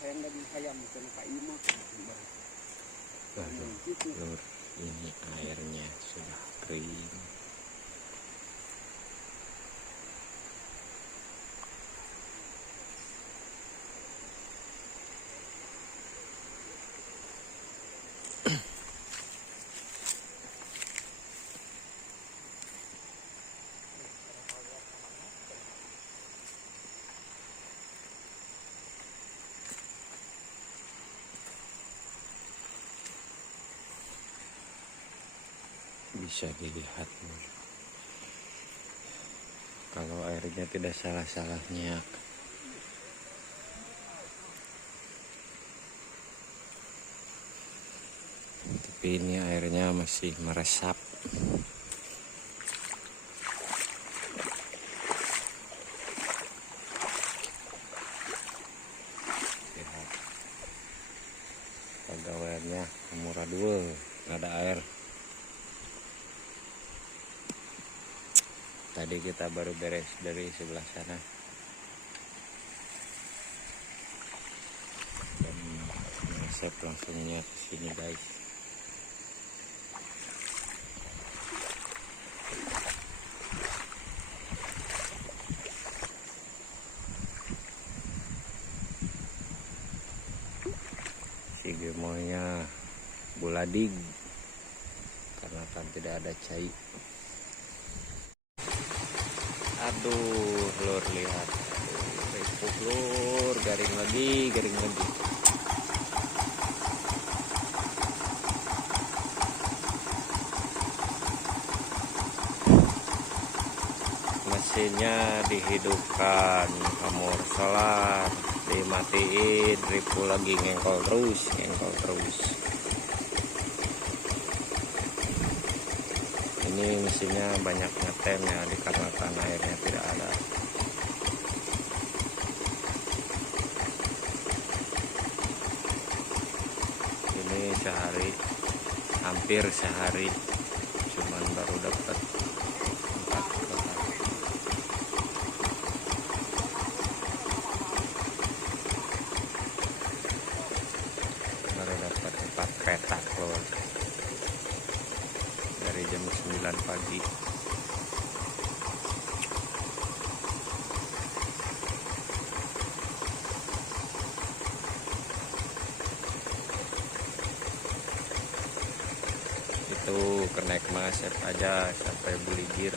Waduh, lur, ini airnya sudah kering. Bisa dilihat kalau airnya tidak salah-salahnya, tapi ini airnya masih meresap. Lihat pegawaiannya murah dua, nggak ada air. Tadi kita baru beres dari sebelah sana dan saya langsungnya ke sini guys. Si gemoynya buladig karena kan tidak ada cai. Aduh, lur, lihat. Ripuh lur, garing lagi. Mesinnya dihidupkan, amor solar dimatiin, ripuh lagi, ngengkol terus. Ini mesinnya banyak ngetem ya, dikarenakan airnya tidak ada. Ini hampir sehari cuman baru dapat 4 kotak. Baru dapat 4 petak loh dari jam 9 pagi. Itu kenaik masep aja sampai buligir.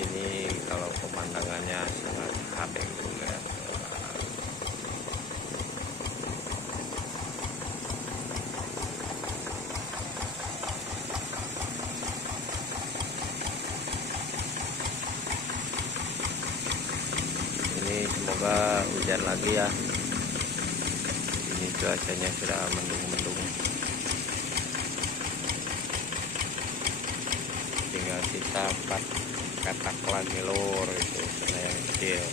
Ini kalau pemandangannya sangat habeng juga. Ini semoga hujan lagi ya. Ini cuacanya sudah mendung-mendung. Tinggal sisa 4 katak lagi lur, itu yang kecil.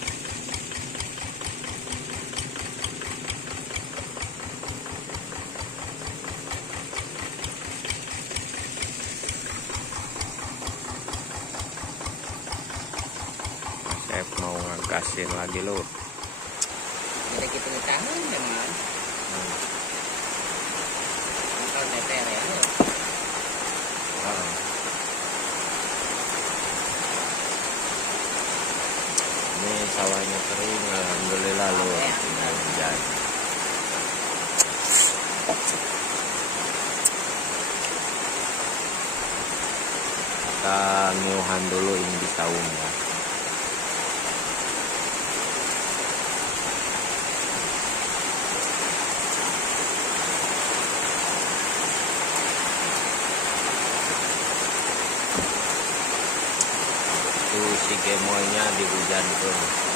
Saya mau ngangkasin lagi lur. Jadi kita tahan memang. Kalau DPR ya. Ini sawahnya kering, alhamdulillah lur. Tinggal hujan. Kita nyuhan dulu ini di saung ya. Si gemoynya dihujankan.